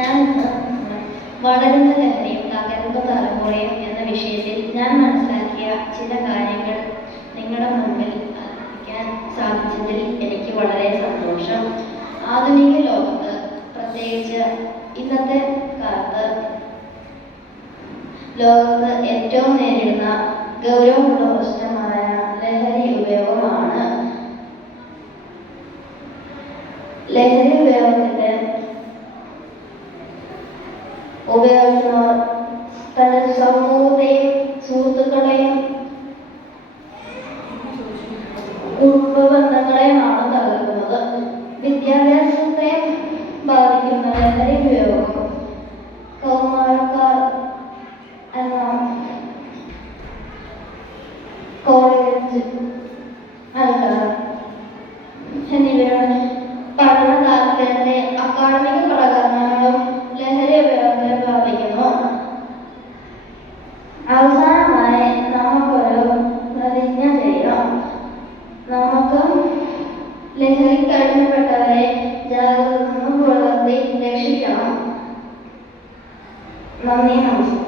ഞാൻ വളരുന്ന ലഹരിയും തകരുന്ന തലമുറയും എന്ന വിഷയത്തിൽ ഞാൻ മനസ്സിലാക്കിയ ചില കാര്യങ്ങൾ നിങ്ങളുടെ മുമ്പിൽ അവതരിപ്പിക്കാൻ സാധിച്ചതിൽ എനിക്ക് വളരെ സന്തോഷം. ആധുനിക ലോകത്ത്, പ്രത്യേകിച്ച് ഇന്നത്തെ കാലത്ത് ലോകത്ത് ഏറ്റവും നേരിടുന്ന ഗൗരവമുള്ള പ്രശ്നമായ ലഹരി ഉപയോഗമാണ്. ലഹരി ഉപയോഗിക്കുന്നവർ തന്റെ സമൂഹത്തെയും സുഹൃത്തുക്കളെയും കുടുംബ ബന്ധങ്ങളെയുമാണ് തകർക്കുന്നത്. വിദ്യാഭ്യാസത്തെ ബാധിക്കുന്ന ലഹരി ഉപയോഗം കൗമാരക്കാർ എന്ന കോളേജ് ആൾക്കാർ എന്നിവരുടെ പഠന താല്പര്യത്തെ അക്കാഡമിക പ്രകടനങ്ങളും ലഹരി ഉപയോഗത്തെ ബാധിക്കുന്നു. അവസാനമായി നമുക്കൊരു പ്രതിജ്ഞ ചെയ്യാം. നമുക്ക് ലഹരിക്ക് അടിമപ്പെട്ടവരെ ജാഗ്രത പുലർത്തി രക്ഷിക്കണം. നന്ദി, നമസ്കാരം.